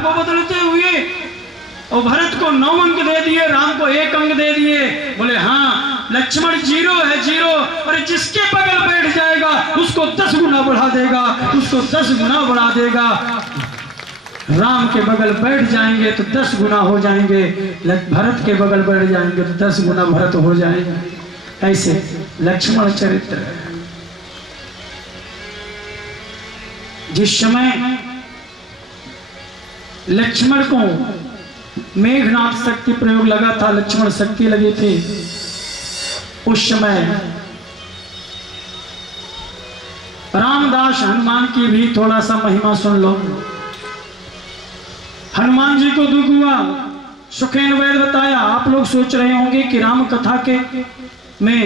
भाव को बदलते हुए और भरत को 9 अंक दे दिए, राम को 1 अंक दे दिए। बोले हाँ लक्ष्मण 0 है 0, और जिसके बगल बैठ जाएगा उसको 10 गुना बढ़ा देगा, उसको 10 गुना बढ़ा देगा। राम के बगल बैठ जाएंगे तो 10 गुना हो जाएंगे, भरत के बगल बैठ जाएंगे तो 10 गुना भरत हो जाएंगे। ऐसे लक्ष्मण चरित्र है। जिस समय लक्ष्मण को मेघनाथ शक्ति प्रयोग लगा था, लक्ष्मण शक्ति लगी थी, उस समय रामदास हनुमान की भी थोड़ा सा महिमा सुन लो। हनुमान जी को दुख हुआ, सुखेन वेद बताया। आप लोग सोच रहे होंगे कि राम कथा के में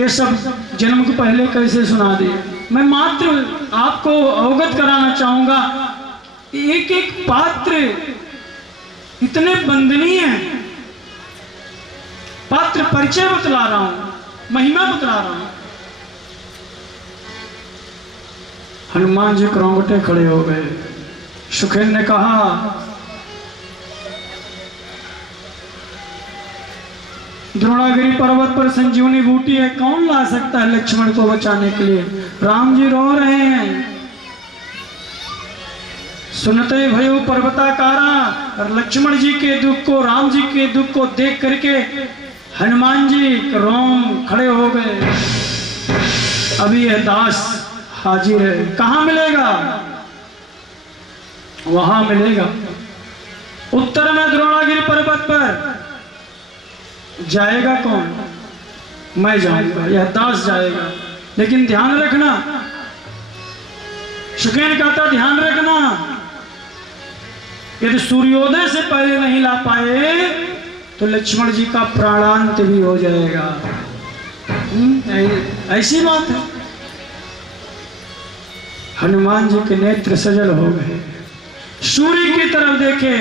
ये सब जन्म के पहले कैसे सुना दिए। मैं मात्र आपको अवगत कराना चाहूंगा, एक एक पात्र इतने वंदनीय हैं। पात्र परिचय बतला रहा हूं, महिमा बतला रहा हूं। हनुमान जी रोंगटे खड़े हो गए। सुखेन ने कहा द्रोणागिरी पर्वत पर संजीवनी बूटी है, कौन ला सकता है लक्ष्मण को बचाने के लिए। राम जी रो रहे हैं। सुनते भयो पर्वताकारा, और लक्ष्मण जी के दुख को, राम जी के दुख को देख करके हनुमान जी रोम खड़े हो गए। अभी यह दास हाजिर है, कहां मिलेगा? वहां मिलेगा उत्तर में द्रोणागिरी पर्वत पर। जाएगा कौन? मैं जाऊंगा, यह दास जाएगा। लेकिन ध्यान रखना, सुखेन कहता ध्यान रखना, यदि सूर्योदय से पहले नहीं ला पाए तो लक्ष्मण जी का प्राणांत भी हो जाएगा। ऐसी बात है। हनुमान जी के नेत्र सजल हो गए, सूर्य की तरफ देखे,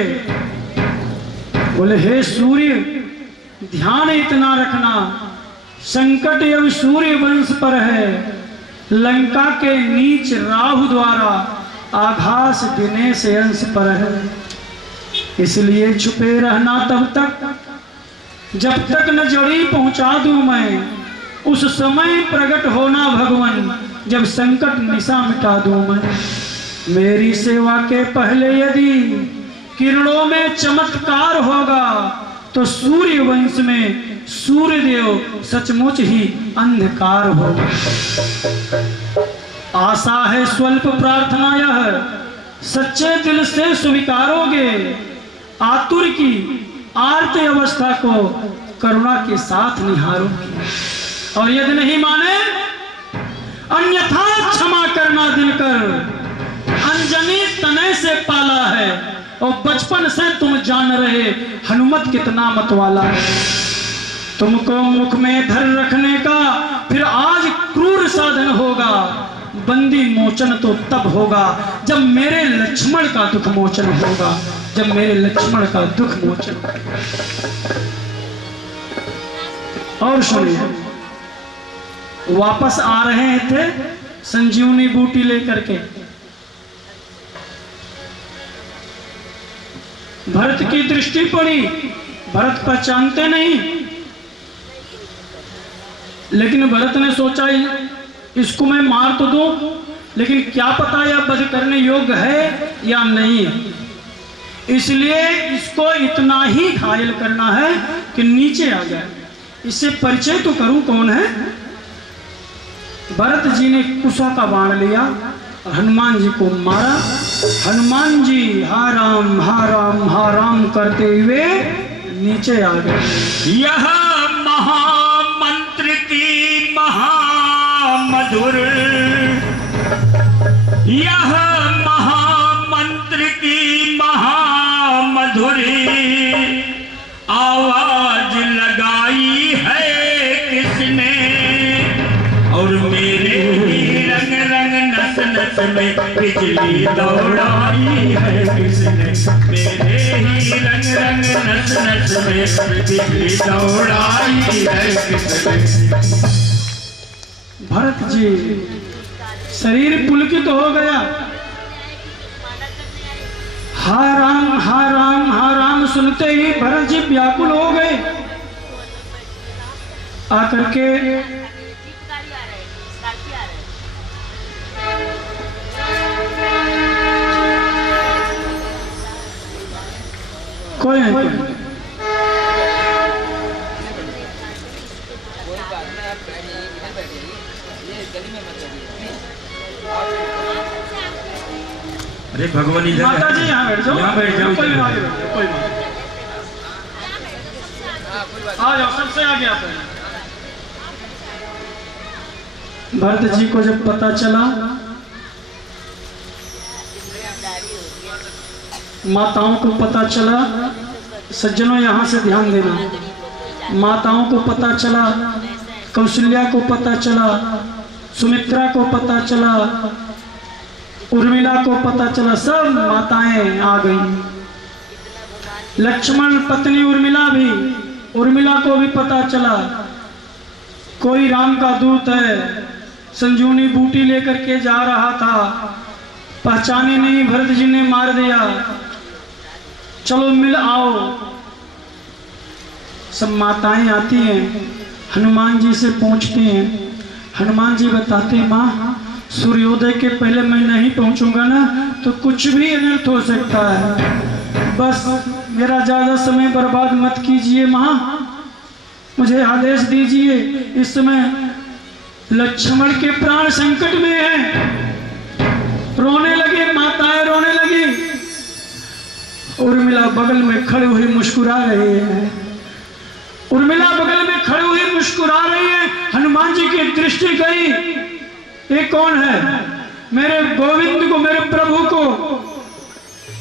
बोले हे सूर्य ध्यान इतना रखना, संकट अब सूर्य वंश पर है, लंका के नीच राहु द्वारा आघास दिने से अंश पर है। इसलिए छुपे रहना तब तक जब तक न जड़ी पहुंचा दूं मैं, उस समय प्रकट होना भगवान जब संकट निशा मिटा दूं मैं। मेरी सेवा के पहले यदि किरणों में चमत्कार होगा तो सूर्य वंश में सूर्यदेव सचमुच ही अंधकार होगा। आशा है स्वल्प प्रार्थना यह, सच्चे दिल से स्वीकारोगे, आतुर की आर्त अवस्था को करुणा के साथ निहारोगे। और यदि नहीं माने अन्यथा क्षमा करना दिनकर, अंजनी तने से पाला है और बचपन से तुम जान रहे हनुमत कितना मतवाला है। तुमको मुख में धर रखने का फिर आज क्रूर साधन होगा, बंदी मोचन तो तब होगा जब मेरे लक्ष्मण का दुख मोचन होगा, जब मेरे लक्ष्मण का दुख मोचन होगा। और सुनिए, वापस आ रहे थे संजीवनी बूटी लेकर के। भरत की दृष्टि पड़ी, भरत पहचानते नहीं, लेकिन भरत ने सोचा इसको मैं मार तो दूं, लेकिन क्या पता यह वध करने योग्य है या नहीं है। इसलिए इसको इतना ही घायल करना है कि नीचे आ जाए, इससे परिचय तो करूं कौन है। भरत जी ने कुशा का बाण लिया और हनुमान जी को मारा। हनुमान जी हा राम करते हुए नीचे आ गए। यह महामंत्र की महामधुर, यह महामंत्र की महामधुरी आवाज लगाई है किसने, और मेरे ही रंग रंग नस नस में बिजली दौड़ाई है किसने, मेरे ही रंग रंग नस नस में बिजली दौड़ाई है किसने। भरत जी शरीर पुलकित हो गया, हा राम सुनते ही भरत जी व्याकुल हो गए। आकर के कोई नहीं, अरे भगवान इधर माता जी यहाँ बैठ जाओ, यहाँ बैठ जाओ, कोई इधर। बात नहीं, कोई बात नहीं। आ जाओ, सबसे आगे आप हैं। भरत जी को जब पता चला, माताओं को पता चला, सज्जनों यहाँ से ध्यान देना, माताओं को पता चला, कौशल्या को पता चला, सुमित्रा को पता चला, उर्मिला को पता चला, सब माताएं आ गई। लक्ष्मण पत्नी उर्मिला भी, उर्मिला को भी पता चला कोई राम का दूत है, संजीवनी बूटी लेकर के जा रहा था, पहचाने नहीं, भरत जी ने मार दिया, चलो मिल आओ। सब माताएं आती हैं, हनुमान जी से पूछती हैं। हनुमान जी बताते हैं, माँ सूर्योदय के पहले मैं नहीं पहुंचूंगा ना तो कुछ भी अनर्थ हो सकता है, बस मेरा ज्यादा समय बर्बाद मत कीजिए माँ, मुझे आदेश दीजिए। इस समय लक्ष्मण के प्राण संकट में हैं। रोने लगे, माताएं रोने लगी। उर्मिला बगल में खड़ी हुई मुस्कुरा रही है, उर्मिला बगल में खड़ी हुई मुस्कुरा रही है। हनुमान जी की दृष्टि गई, ये कौन है? मेरे गोविंद को, मेरे प्रभु को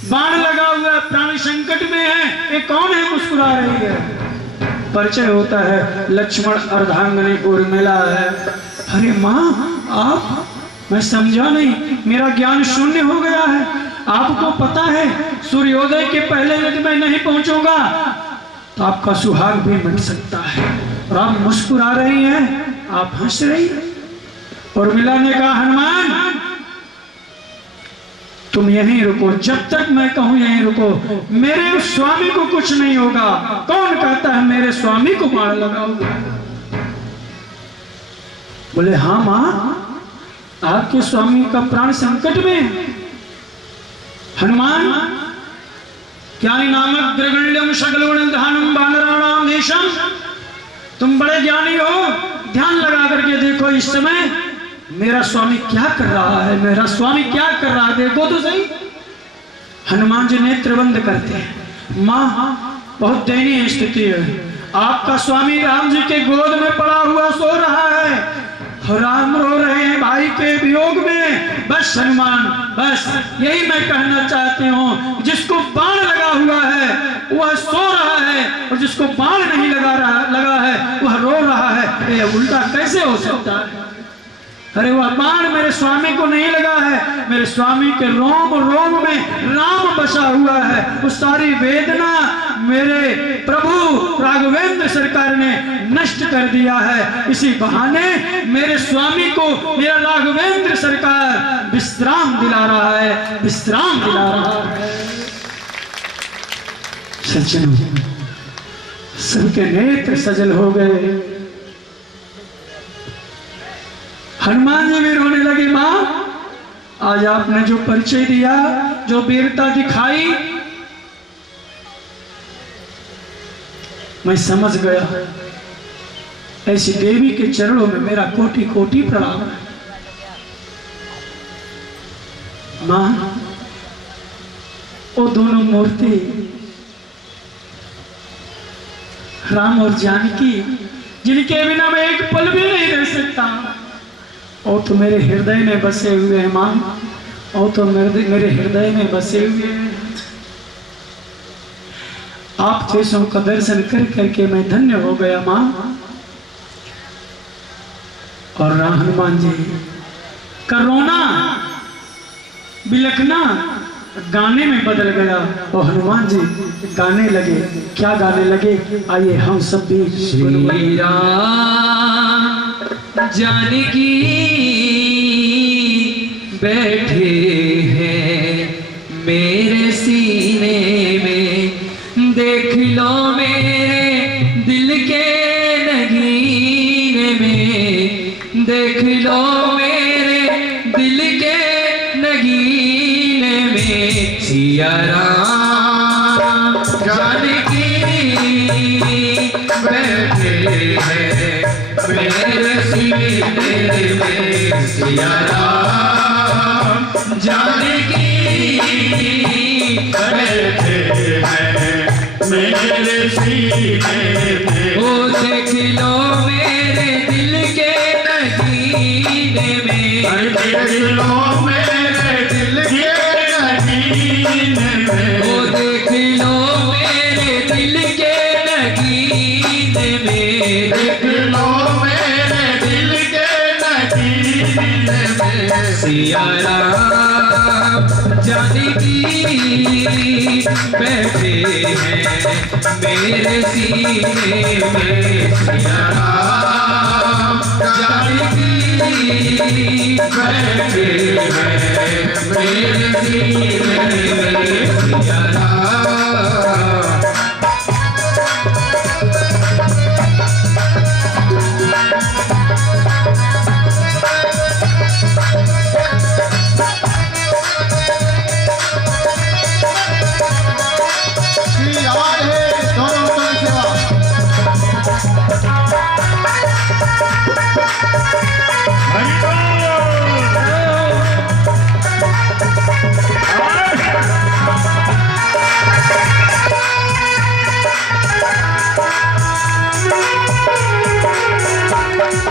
बाण लगा हुआ है, प्राण संकट में है, ये कौन है मुस्कुरा रही है? परिचय होता है, लक्ष्मण अर्धांगनी उर्मिला है। अरे माँ आप, मैं समझा नहीं, मेरा ज्ञान शून्य हो गया है। आपको पता है सूर्योदय के पहले यदि मैं नहीं पहुंचूंगा तो आपका सुहाग भी मिट सकता है। और आप मुस्कुरा रही हैं, आप हंस रही हैं। उर्मिला ने कहा, हनुमान तुम यहीं रुको, जब तक मैं कहूं यहीं रुको, मेरे स्वामी को कुछ नहीं होगा। कौन कहता है मेरे स्वामी को बाण लगाऊंगा? बोले हाँ मां, आपके स्वामी का प्राण संकट में है। हनुमान ज्ञानी नामक द्रगण्यम शकलवनधानम बानराणाम देशम, तुम बड़े ज्ञानी हो, ध्यान लगा करके देखो इस समय मेरा स्वामी क्या कर रहा है, मेरा स्वामी क्या कर रहा है, देखो तो सही। हनुमान जी नेत्र बंद करते हैं। माँ बहुत दयनीय स्थिति है, आपका स्वामी राम जी के गोद में पड़ा हुआ सो रहा है, राम रो रहे हैं भाई के वियोग में। बस हनुमान, बस यही मैं कहना चाहती हूँ, जिसको बाण लगा हुआ है वह सो रहा है, और जिसको बाण नहीं लगा है वह रो रहा है। ये उल्टा कैसे हो सकता है? अरे वह बाण मेरे स्वामी को नहीं लगा है, मेरे स्वामी के रोम रोम में राम बसा हुआ है। वो सारी वेदना मेरे प्रभु राघवेंद्र सरकार ने नष्ट कर दिया है। इसी बहाने मेरे स्वामी को मेरा राघवेंद्र सरकार विश्राम दिला रहा है, विश्राम दिला रहा है। सज्जनों, सबके नेत्र सजल हो गए। हनुमान जी भी रोने लगे। मां आज आपने जो परिचय दिया, जो वीरता दिखाई, मैं समझ गया। ऐसी देवी के चरणों में मेरा कोटि कोटि प्रणाम है। मां वो दोनों मूर्ति राम और जानकी, जिनके बिना मैं एक पल भी नहीं रह सकता, वो तो मेरे हृदय में बसे हुए हैं मां, वो तो मेरे हृदय में बसे हुए हैं। आप जैसों का दर्शन कर करके मैं धन्य हो गया मां। और हनुमान जी का रोना, बिलखना गाने में बदल गया, और हनुमान जी गाने लगे। क्या गाने लगे? आइए हम सब भी। श्री राम जानकी बैठे हैं मेरे सी सीने में सिया राम जानकी बैठे हैं मेरे सीने में सिया राम जानकी बैठे हैं मेरे सीने में। ओ देख लो मेरे दिल के नगीने में, देख लो मेरे दिल के नगीने में। ओ देख लो मेरे दिल के नगीने में, देख लो मेरे दिल के नगीने में। सिया राम जानकी बैठे हैं मेरे सीने में सिया राम जानकी बैठे हैं मेरे सीने में सिया राम।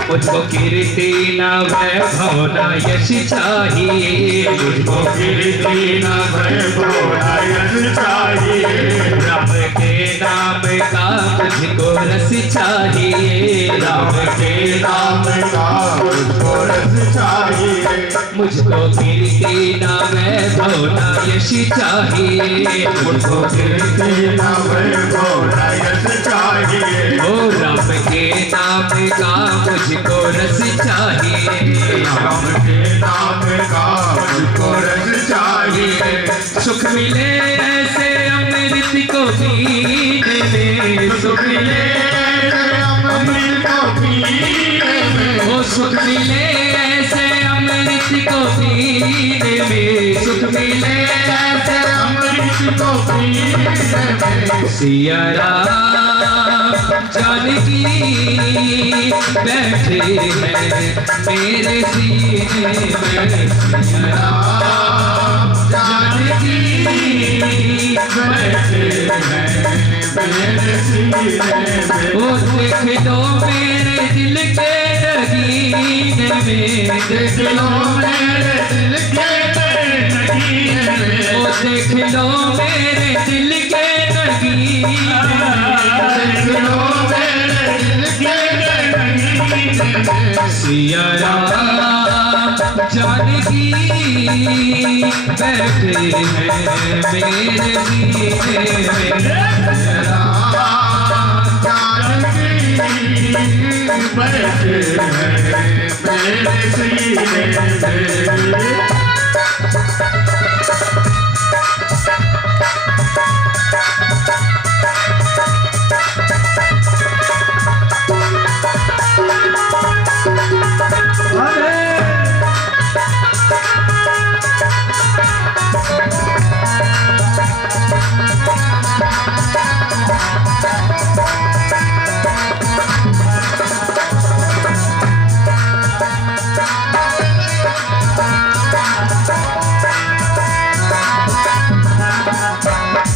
मुझको कीर्ति न वैभव न यश चाहिए, मुझको कीर्ति न वैभव न यश चाहिए। राम के नाम का मुझको रस चाहिए, राम के नाम का मुझको रस चाहिए। मुझको कीर्ति न वैभव न यश चाहिए, मुझको कीर्ति न वैभव न यश चाहिए। ओ राम के नाम का मुझको रस चाहिए, राम के नाम का मुझको रस चाहिए। सुख मिले ऐसे अमृत को पीने में, सुख मिले अमृत को पीने में। ओ सुख मिले ऐसे अमृत को पीने में, सुख मिले ऐसे अमृत को पीने में। सिया राम जानकी बैठे हैं मेरे सीने में सिया राम जानकी बैठे हैं मेरे सीने में। ओ देख लो मेरे दिल के नगीने में, देख लो मेरे दिल के नगीने में। ओ देख लो मेरे दिल के नगीने में, देख लो मेरे दिल के नगीने में। सिया राम जानकी बैठे हैं मेरे सीने में सिया राम जानकी बैठे हैं मेरे सीने में।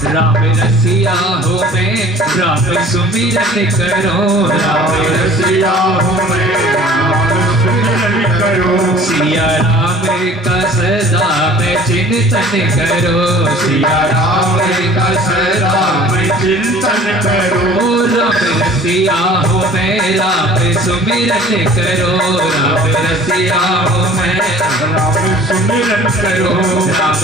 राम रसिया हो मैं राम सुमिरन करो, राम रसिया हूँ मैं राम सुमिरन करो। सिया राम का सदा मैं चिंतन करो, सिया राम का सदा मैं चिंतन करो। ओ राम रसिया हो मैं राम सुमिरन करो, राम रसिया हो मैं राम सुमिरन करो। राम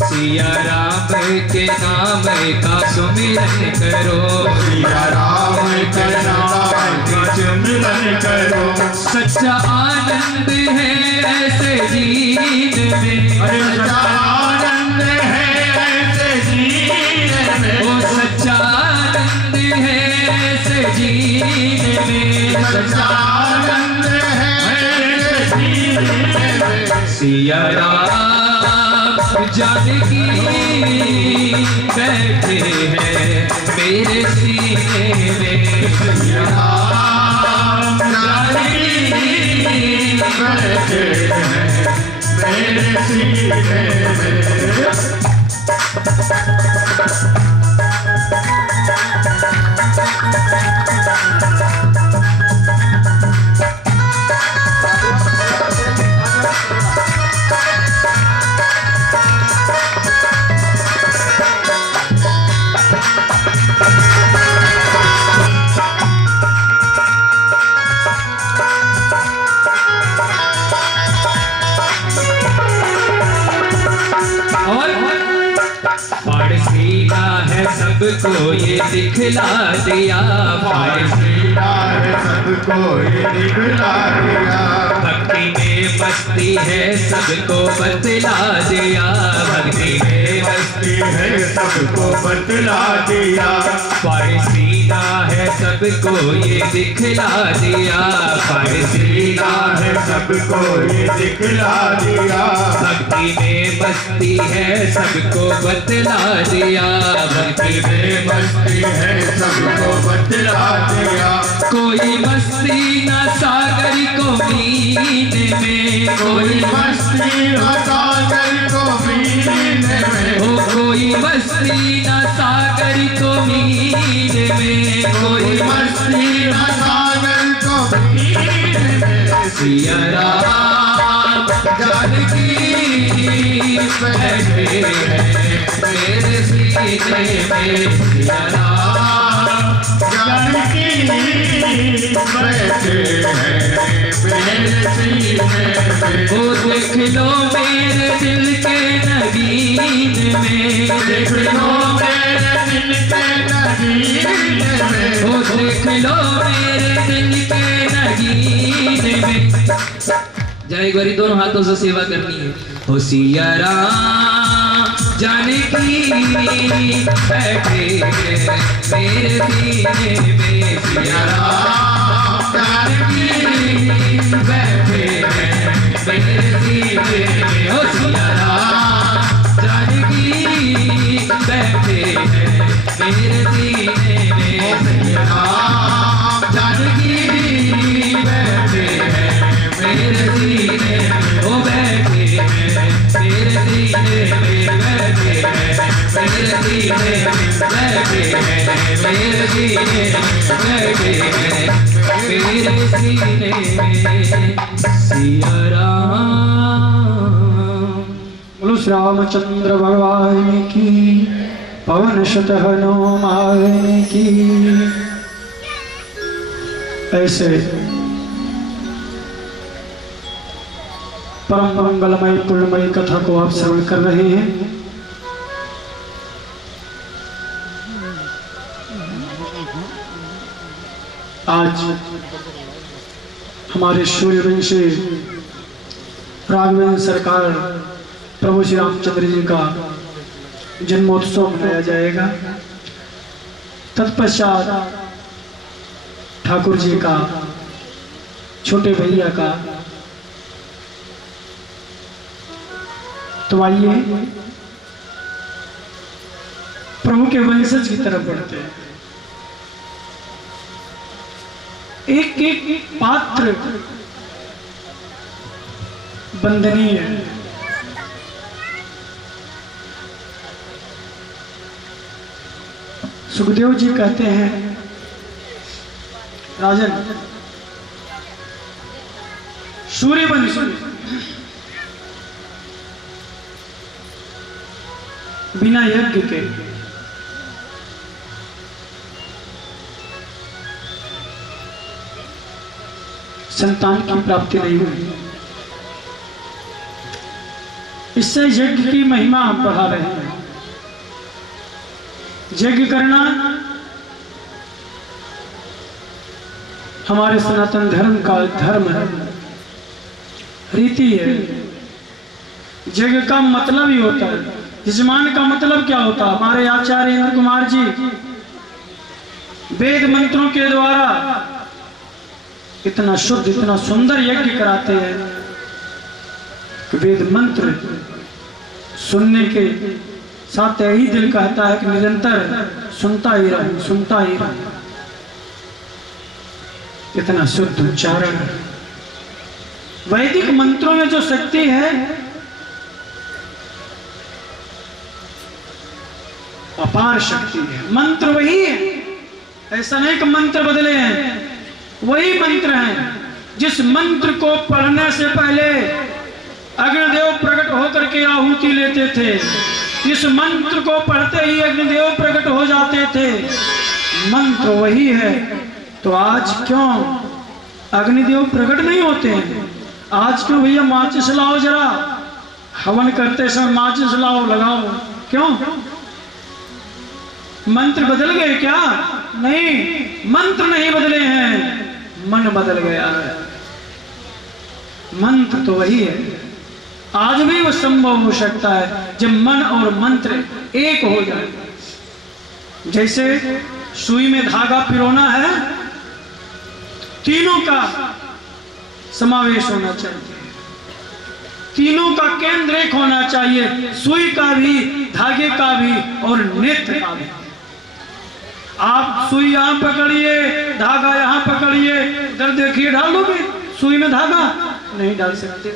सिया राम के नाम का सुमिरन करो, सिया राम के नाम का सुमिरन करो। सच्चा आनंद है ऐसे जीने में, अरे सच्चा आनंद है ऐसे जीने में। ओ सच्चा आनंद है ऐसे जीने में, सच्चा आनंद है ऐसे जीने में। सिया राम जानकी बैठे हैं मेरे सीने में। सिया राम जानकी बैठे हैं मेरे सीने में। सीधा है सबको ये दिखला दिया, सीधा है सबको ये दिखला दिया। भक्ति में मस्ती है सबको बतला दिया, भक्ति में मस्ती है सबको बतला दिया। सीधा है सबको ये दिखला दिया, सीधा है सबको ये दिखला दिया। भक्ति में मस्ती है सबको बतला दिया, भक्ति में मस्ती है सबको बतला दिया। कोई मस्ती न सागर को मीने में, कोई मस्ती न सागर को मीने में। हो कोई मस्ती न सागर को मीने में, कोई मस्ती न सागर को मीने में। सिया राम जानकी बैठे हैं मेरे सीने में। सिया राम जानकी बैठे हैं मेरे सीने में। ओ देख लो मेरे दिल के नगीन में, देख लो मेरे दिल के नगीन में। ओ देख लो मेरे दिल के नगीन में। जरा एक बारी दोनों हाथों से सेवा करनी है। ओ सिया राम जानकी बैठे हैं मेरे सीने में। सिया राम जानकी बैठे हैं मेरे सीने में। ओ सिया राम जानकी बैठे हैं मेरे सीने में। सिया राम जानकी बैठे हैं मेरे सीने में। ओ बैठे हैं मेरे सीने में, बैठे हैं मेरे सीने में, बैठे हैं मेरे सीने में, बैठे हैं मेरे सीने में। सिया राम। बोलो श्री रामचंद्र भगवान की, पवन सुत हनुमान की। ऐसे परम मंगलमय पुण्यमय कथा को आप श्रवण कर रहे हैं। आज हमारे सूर्यवंशी राघवेंद्र सरकार प्रभु श्री रामचंद्र जी का जन्मोत्सव मनाया जाएगा। तत्पश्चात ठाकुर जी का, छोटे भैया का। तो आइए प्रभु के वंशज की तरफ बढ़ते हैं। एक एक पात्र वंदनीय है। सुखदेव जी कहते हैं, राजन सूर्यवंश बिना यज्ञ के संतान की प्राप्ति नहीं हुई। इससे यज्ञ की महिमा हम बढ़ा रहे हैं। यज्ञ करना हमारे सनातन धर्म का धर्म है, रीति है। यज्ञ का मतलब ही होता है, यजमान का मतलब क्या होता है? हमारे आचार्य इंद्र कुमार जी वेद मंत्रों के द्वारा इतना शुद्ध, इतना सुंदर यज्ञ कराते हैं कि वेद मंत्र सुनने के साथ यही दिल कहता है कि निरंतर सुनता ही रहे, सुनता ही रहे। इतना शुद्ध उच्चारण है। वैदिक मंत्रों में जो शक्ति है अपार शक्ति है। मंत्र वही है, ऐसा नहीं कि मंत्र बदले हैं, वही मंत्र हैं। जिस मंत्र को पढ़ने से पहले अग्निदेव प्रकट होकर के आहुति लेते थे, इस मंत्र को पढ़ते ही अग्निदेव प्रकट हो जाते थे, मंत्र वही है। तो आज क्यों अग्निदेव प्रकट नहीं होते हैं? आज क्यों भैया माचिस लाओ, जरा हवन करते समय माचिस लाओ, लगाओ, क्यों? मंत्र बदल गए क्या? नहीं, मंत्र नहीं बदले हैं, मन बदल गया है। मंत्र तो वही है। आज भी वो संभव हो सकता है जब मन और मंत्र एक हो जाए। जैसे सुई में धागा पिरोना है, तीनों का समावेश होना चाहिए, तीनों का केंद्र एक होना चाहिए, सुई का भी, धागे का भी और नेत्र का भी। आप सुई यहां पकड़िए, धागा यहां पकड़िए, इधर देखिए, डाल दोगे सुई में धागा? नहीं डाल सकते।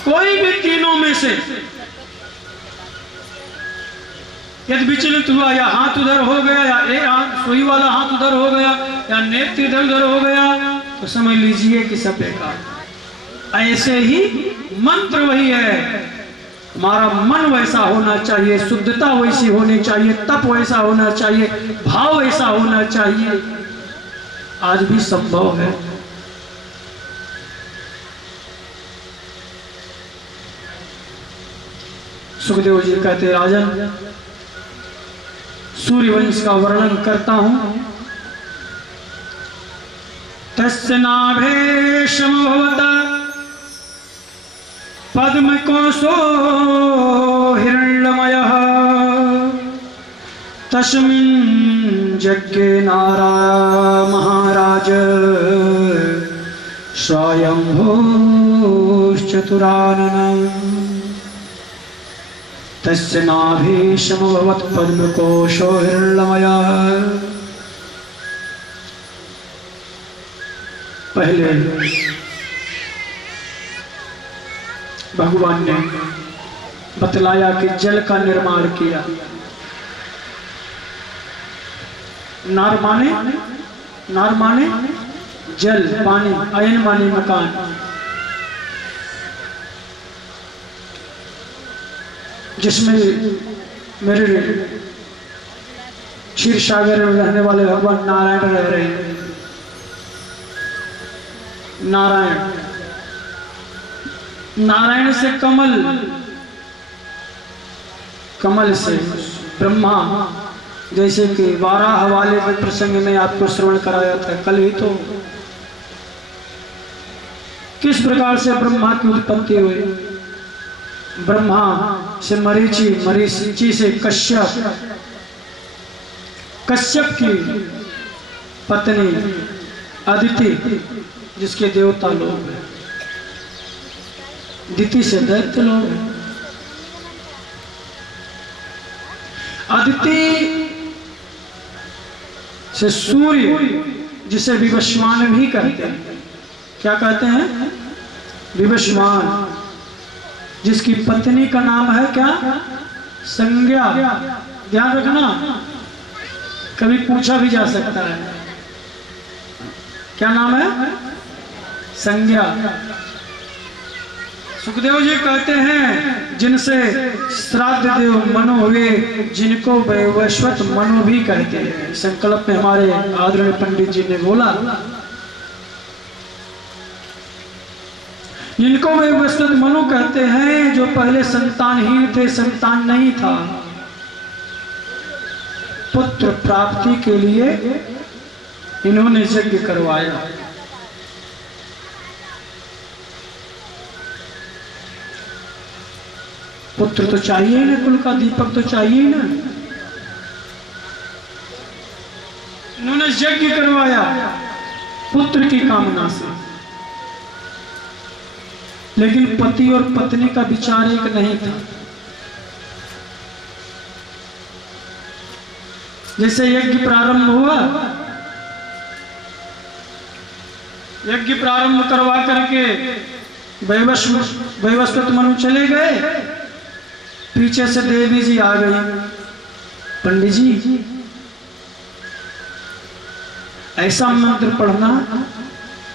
कोई भी तीनों में से यदि विचलित हुआ, या हाथ उधर हो गया, या एक हाथ सुई वाला हाथ उधर हो गया, या नेत्र इधर उधर हो गया, तो समझ लीजिए कि सब बेकार। ऐसे ही मंत्र वही है। हमारा मन वैसा होना चाहिए, शुद्धता वैसी होनी चाहिए, तप वैसा होना चाहिए, भाव ऐसा होना चाहिए। आज भी संभव है। सुखदेव जी कहते, राजन सूर्यवंश का वर्णन करता हूं। तस्य नाभेशम भवता पद्म कोशो हिरण्यमयः तस्मिन् यज्ञे नारायण महाराज स्वयंभूश्चतुरानन तस्य नाभीशमभवत् पद्मकोशो हिरण्यमयः। पहले भगवान ने बतलाया कि जल का निर्माण किया। नार माने जल, पानी, अयन माने मकान। जिसमें मेरे क्षीर सागर में रहने वाले भगवान नारायण रह रहे हैं। नारायण से कमल से ब्रह्मा, जैसे कि 12 हवाले के प्रसंग में आपको श्रवण कराया था कल ही, तो किस प्रकार से ब्रह्मा की उत्पत्ति हुई। ब्रह्मा से मरीचि, मरीचि से कश्यप की पत्नी अदिति, जिसके देवता लोग हैं। दिति से दैत्य लोग हैं। अदिति से सूर्य, जिसे विवस्वान भी कहते हैं। क्या कहते हैं? विवस्वान, जिसकी पत्नी का नाम है क्या? संज्ञा। ध्यान रखना, कभी पूछा भी जा सकता है। क्या नाम है? संज्ञा। सुखदेव जी कहते हैं, जिनसे श्राद्ध देव मनो हुए, जिनको वैवस्वत मनो भी कहते हैं। संकल्प में हमारे आदरणीय पंडित जी ने बोला, जिनको वैवस्वत मनो कहते हैं, जो पहले संतानहीन थे, संतान नहीं था, पुत्र प्राप्ति के लिए इन्होंने यज्ञ करवाया। पुत्र तो चाहिए ना, कुल का दीपक तो चाहिए ना। इन्होंने यज्ञ करवाया पुत्र की कामना से। लेकिन पति और पत्नी का विचार एक नहीं था। जैसे यज्ञ प्रारंभ हुआ, यज्ञ प्रारंभ करवा करके वैवस्वत मनु चले गए, पीछे से देवी जी आ गई। पंडित जी ऐसा मंत्र पढ़ना,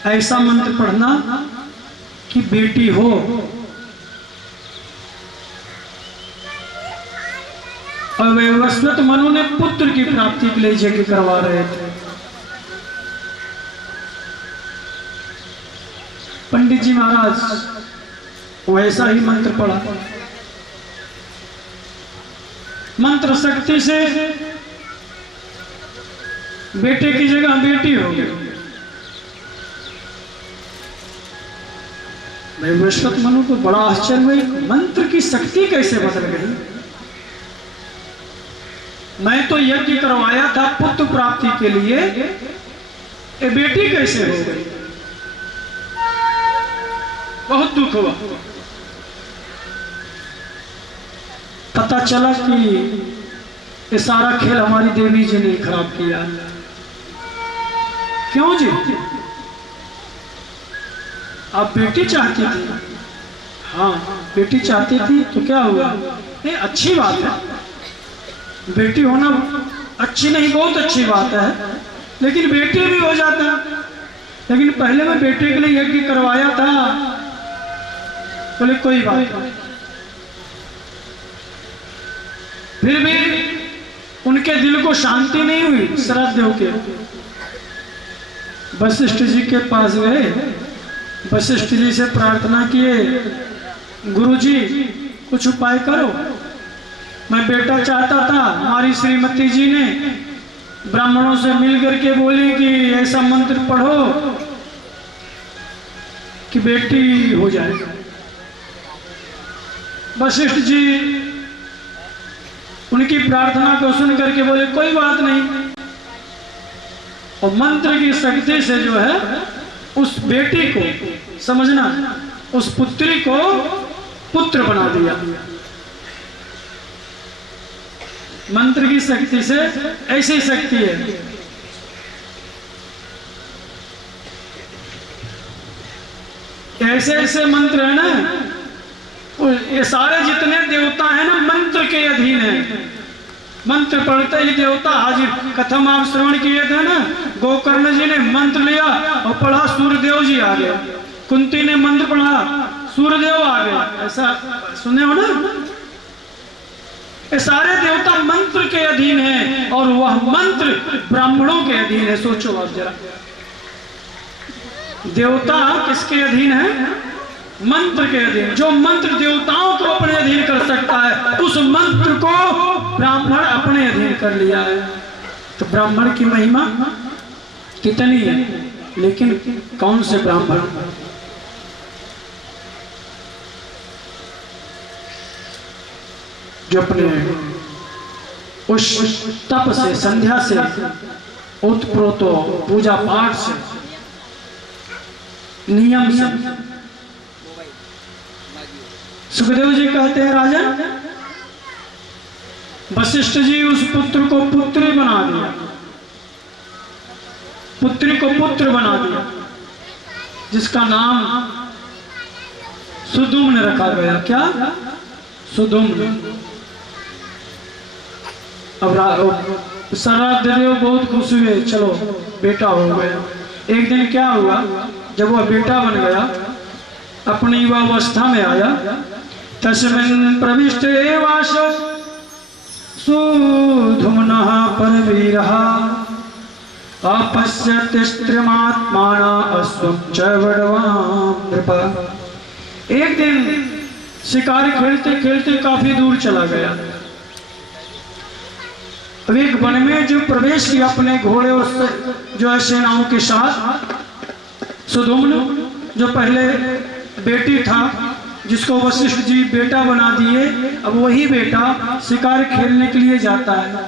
ऐसा मंत्र पढ़ना कि बेटी हो। और वैवस्वत मनु ने पुत्र की प्राप्ति के लिए यज्ञ करवा रहे थे। पंडित जी महाराज वैसा ही मंत्र पढ़ा, मंत्र शक्ति से बेटे की जगह बेटी हो गई। वैवस्वत मनु को बड़ा आश्चर्य हुआ, मंत्र की शक्ति कैसे बदल गई। मैं तो यज्ञ करवाया था पुत्र प्राप्ति के लिए, ये बेटी कैसे हो गई। बहुत दुख हुआ। पता चला कि ये सारा खेल हमारी देवी जी ने खराब किया। क्यों जी? आप बेटी चाहती थी? हाँ बेटी चाहती थी, तो क्या हुआ? ये अच्छी बात है, बेटी होना अच्छी नहीं, बहुत अच्छी बात है, लेकिन बेटी भी हो जाता है। लेकिन पहले मैं बेटे के लिए यज्ञ करवाया था। बोले कोई बात नहीं। फिर भी उनके दिल को शांति नहीं हुई। श्रद्धेव के वशिष्ठ जी के पास गए, वशिष्ठ जी से प्रार्थना किए, गुरुजी कुछ उपाय करो, मैं बेटा चाहता था। हमारी श्रीमती जी ने ब्राह्मणों से मिल करके बोली कि ऐसा मंत्र पढ़ो कि बेटी हो जाए। वशिष्ठ जी उनकी प्रार्थना को सुन करके बोले कोई बात नहीं, और मंत्र की शक्ति से जो है उस बेटी को, समझना, उस पुत्री को पुत्र बना दिया। मंत्र की शक्ति से ऐसी शक्ति है। ऐसे ऐसे मंत्र है ना, ये सारे जितने देवता हैं ना मंत्र के अधीन है। मंत्र पढ़ते ही देवता हाजिर। कथम आप श्रवण किए थे ना, गोकर्ण जी ने मंत्र लिया और पढ़ा, सूर्यदेव जी आ गए। कुंती ने मंत्र पढ़ा, सूर्यदेव आ गए। ऐसा सुने हो ना? ये सारे देवता मंत्र के अधीन हैं, और वह मंत्र ब्राह्मणों के अधीन है। सोचो आप जरा, देवता किसके अधीन है? मंत्र के अधीन। जो मंत्र देवताओं को अपने अधीन कर सकता है, उस मंत्र को ब्राह्मण अपने अधीन कर लिया है। तो ब्राह्मण की महिमा कितनी है, लेकिन कौन से ब्राह्मण? जो अपने उस तप से, संध्या से, उत्प्रोत पूजा पाठ से, नियम से। सुखदेव जी कहते हैं राजन, वशिष्ठ जी उस पुत्र को पुत्री बना दिया, पुत्री को पुत्र बना दिया, जिसका नाम सुदुम्न रखा गया। क्या? सुदुम्न। अब श्रद्धेव बहुत खुश हुए, चलो बेटा हो गया। एक दिन क्या हुआ, जब वह बेटा बन गया, अपनी युवावस्था में आया, तस्मिन् प्रविष्टे वास सुधुम्नः परवीरः अपश्यत् स्त्रीमात्मानः अश्वं च वडवां नृपः। एक दिन शिकार खेलते खेलते काफी दूर चला गया। अब एक वन में जो प्रवेश किया अपने घोड़े और जो है सेनाओं के साथ, सुधुम्न जो पहले बेटी था, जिसको वशिष्ठ जी बेटा बना दिए, अब वही बेटा शिकार खेलने के लिए जाता है।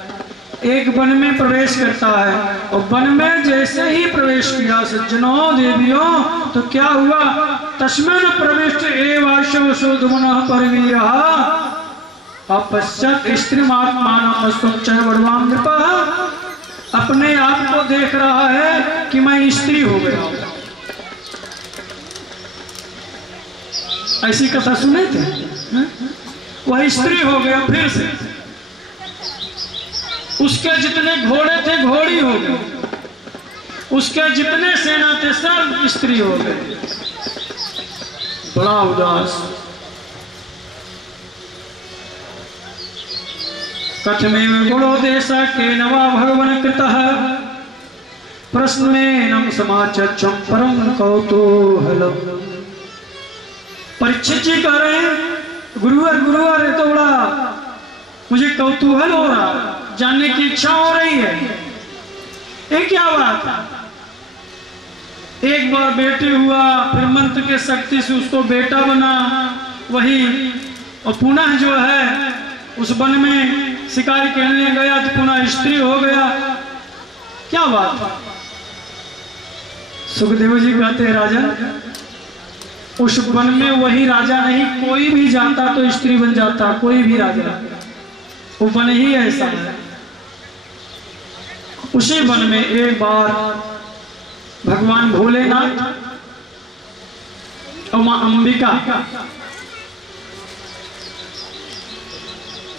एक वन में प्रवेश करता है और वन में जैसे ही प्रवेश किया सज्जनों देवियों तो क्या हुआ, तस्मिन् प्रविष्ट एवाशव शोधमनः परवीरः अपश्यत स्त्रीमात्मानं स्वच्छं वरवां नृपः। अपने आप को देख रहा है कि मैं स्त्री हो गया। ऐसी कथा सुने थे, वह स्त्री हो गया फिर से। उसके जितने घोड़े थे घोड़ी हो गए, उसके जितने सेना थे सब स्त्री हो गए। बड़ा उदास। कथमेव गुणोदेशः केन वा भगवन् कृतः प्रश्नेन समाचक्षं परम कौतूहलम्। परीक्षित जी कह रहे हैं गुरुवर ये तो बड़ा मुझे कौतूहल हो रहा, जानने की इच्छा हो रही है, ये क्या बात है। एक बार बेटी हुआ, फिर मंत्र के शक्ति से उसको बेटा बना, वही और पुनः जो है उस वन में शिकार खेलने गया तो पुनः स्त्री हो गया। क्या बात है। सुखदेव जी कहते हैं राजा, उस वन में वही राजा नहीं, कोई भी जाता तो स्त्री बन जाता, कोई भी राजा, वो वन ही ऐसा है। उसी वन में एक बार भगवान भोलेनाथ और मां अंबिका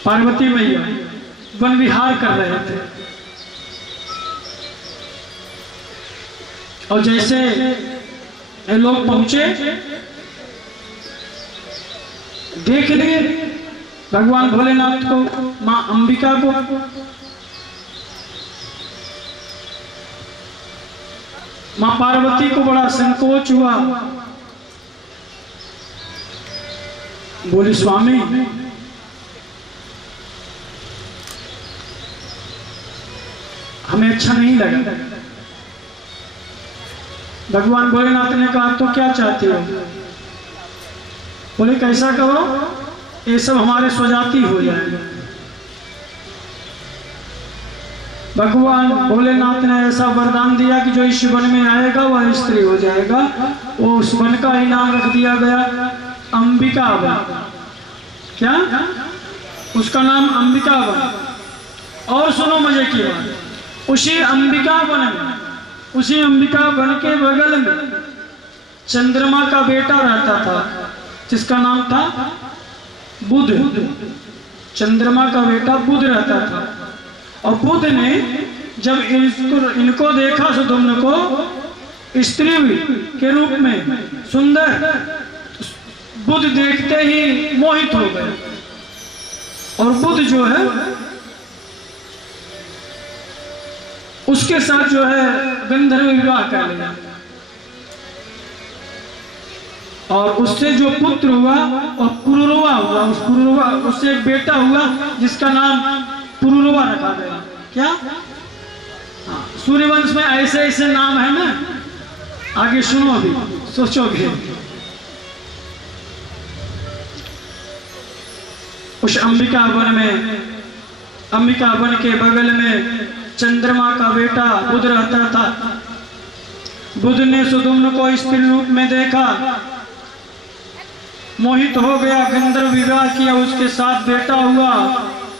पार्वती मैया वन विहार कर रहे थे। और जैसे ये लोग पहुंचे, देख लिए भगवान भोलेनाथ को, मां अंबिका को। मां पार्वती को बड़ा संकोच हुआ, बोली स्वामी हमें अच्छा नहीं लगा। भगवान भोलेनाथ ने कहा तो क्या चाहते हो। बोले कैसा करो ये सब हमारे स्वजाति हो जाएंगे। भगवान भोलेनाथ ने ऐसा वरदान दिया कि जो इस वन में आएगा वह स्त्री हो जाएगा। वो उस वन का ही नाम रख दिया गया अंबिका वन। क्या उसका नाम अंबिका वन। और सुनो मजे की बात, उसी अंबिका वन के बगल में चंद्रमा का बेटा रहता था जिसका नाम था बुध। चंद्रमा का बेटा बुध रहता था। और बुध ने जब इनको देखा सुधुम्न को स्त्री के रूप में सुंदर, बुध देखते ही मोहित हो गए। और बुध जो है उसके साथ जो है गंधर्व विवाह कर लिया। और उससे जो पुत्र हुआ और पुरुरवा हुआ, उससे एक बेटा हुआ जिसका नाम पुरुरवा रखा गया। क्या सूर्यवंश में ऐसे ऐसे नाम है ना, आगे सुनो अभी सोचोगे। उस अंबिका वन के बगल में चंद्रमा का बेटा बुध रहता था। बुध ने सुधुम्न को स्त्री रूप में देखा, मोहित हो गया, गंधर्व विवाह किया, उसके साथ बेटा हुआ।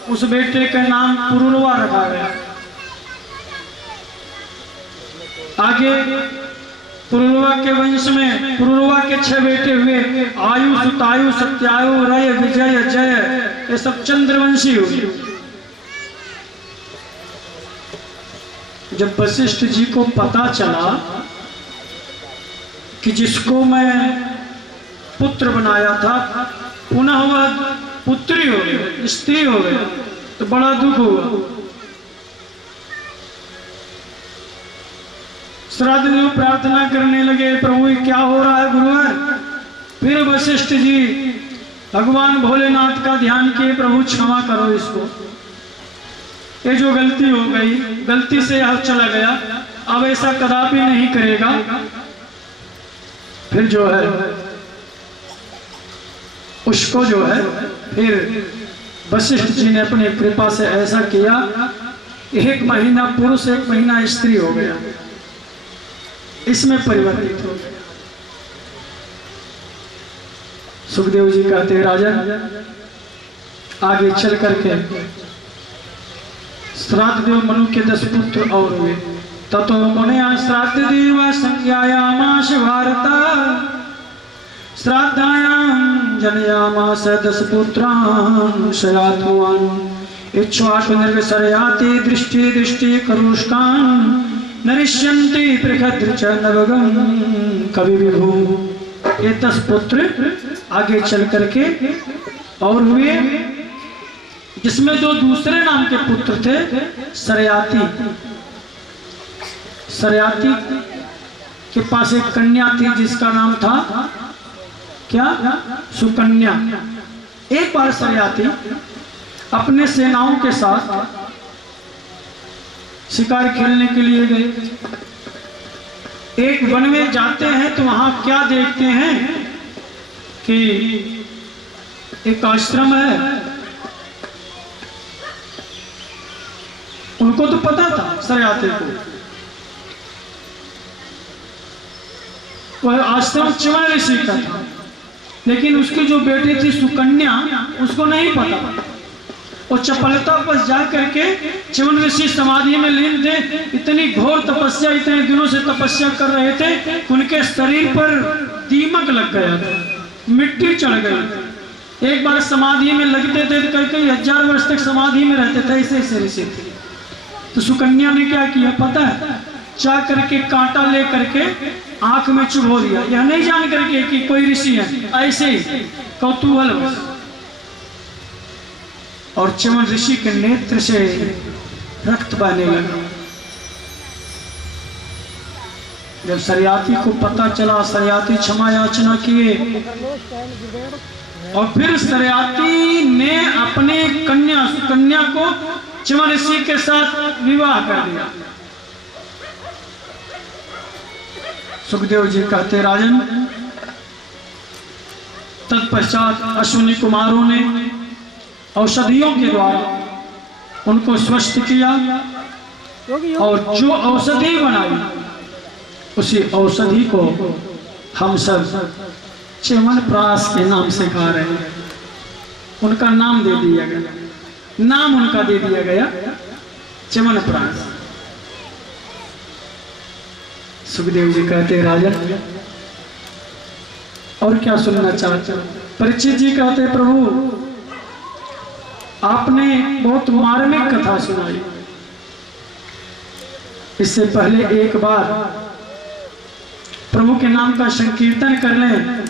उस बेटे का नाम पुरुरवा रखा गया। आगे पुरुरवा के वंश में पुरुरवा के 6 बेटे हुए, आयु, सुतायु, सत्यायु, रय, विजय, जय, ये सब चंद्रवंशी हुए। जब वशिष्ठ जी को पता चला कि जिसको मैं पुत्र बनाया था पुनः वह पुत्री हो गई, स्त्री हो गई, तो बड़ा दुख हुआ। श्राद्ध में प्रार्थना करने लगे, प्रभु क्या हो रहा है गुरुवर। फिर वशिष्ठ जी भगवान भोलेनाथ का ध्यान किए, प्रभु क्षमा करो इसको, ये जो गलती हो गई, गलती से यह चला गया, अब ऐसा कदापि नहीं करेगा। फिर जो है उसको जो है फिर वशिष्ठ जी ने अपनी कृपा से ऐसा किया एक महीना पुरुष एक महीना स्त्री हो गया, इसमें परिवर्तित हो गया। सुखदेव जी कहते हैं राजन आगे चल करके श्राद्ध देव मनु के 10 पुत्र और हुए। ततो मुनया श्राद्ध देव संज्ञायामाश भारत श्राद्धायां जनयामास 10 पुत्रान् शयातुवान् इक्ष्वाकु निर्विसर्याति दृष्टि दृष्टि करुष्कान् नरिष्यन्ति पृखद्र नवगं कवि विभु। ये 10 पुत्र आगे चल करके और हुए, जिसमें 2 दूसरे नाम के पुत्र थे सरयाती। सरयाती के पास एक कन्या थी जिसका नाम था क्या, सुकन्या। एक बार सरयाती अपने सेनाओं के साथ शिकार खेलने के लिए गए। एक वन में जाते हैं तो वहां क्या देखते हैं कि एक आश्रम है। उनको तो पता था सरयाते को, वह आश्रम च्यवन ऋषि का था, लेकिन उसकी जो बेटी थी सुकन्या उसको नहीं पता। और चपलता पर जा करके च्यवन ऋषि समाधि में लीन थे। इतनी घोर तपस्या, इतने दिनों से तपस्या कर रहे थे, उनके शरीर पर दीमक लग गया था, मिट्टी चढ़ गई। एक बार समाधि में लगते थे करके 1000 वर्ष तक समाधि में रहते थे, ऐसे ऐसे ऋषि थे। तो सुकन्या ने क्या किया पता है, जा करके कांटा ले करके आंख में चुभो दिया। यह नहीं जान करके कि कोई ऋषि है, ऐसे ही कौतूहल। और च्यवन ऋषि के नेत्र से रक्त बहने लगा। जब सरयाती को पता चला, सरयाती क्षमा याचना किए और फिर सरयाती ने अपने कन्या को च्यवन ऋषि के साथ विवाह कर दिया। सुखदेव जी कहते राजन, तत्पश्चात अश्विनी कुमारों ने औषधियों के द्वारा उनको स्वस्थ किया और जो औषधि बनाई उसी औषधि को हम सब च्यवनप्राश के नाम से खा रहे हैं। उनका नाम दे दिया गया, नाम उनका दे दिया गया च्यवनप्राश। सुखदेव जी कहते राजन और क्या सुनना चाहते? परीक्षित जी कहते प्रभु आपने बहुत मार्मिक कथा सुनाई। इससे पहले एक बार प्रभु के नाम का संकीर्तन कर लें,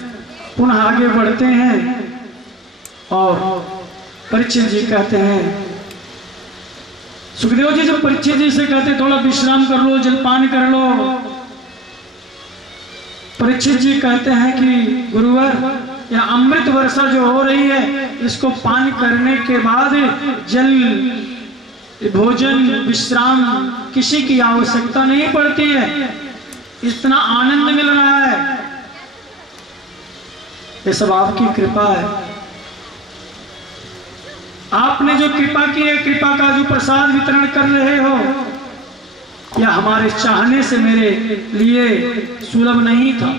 पुनः आगे बढ़ते हैं। और परीक्षित जी कहते हैं, सुखदेव जी जब परीक्षित जी से कहते थोड़ा विश्राम कर लो, जलपान कर लो, परीक्षित जी कहते हैं कि गुरुवर यह अमृत वर्षा जो हो रही है इसको पान करने के बाद जल, भोजन, विश्राम किसी की आवश्यकता नहीं पड़ती है, इतना आनंद मिल रहा है, ये सब आपकी कृपा है। आपने जो कृपा की है, कृपा का जो प्रसाद वितरण कर रहे हो, यह हमारे चाहने से मेरे लिए सुलभ नहीं था।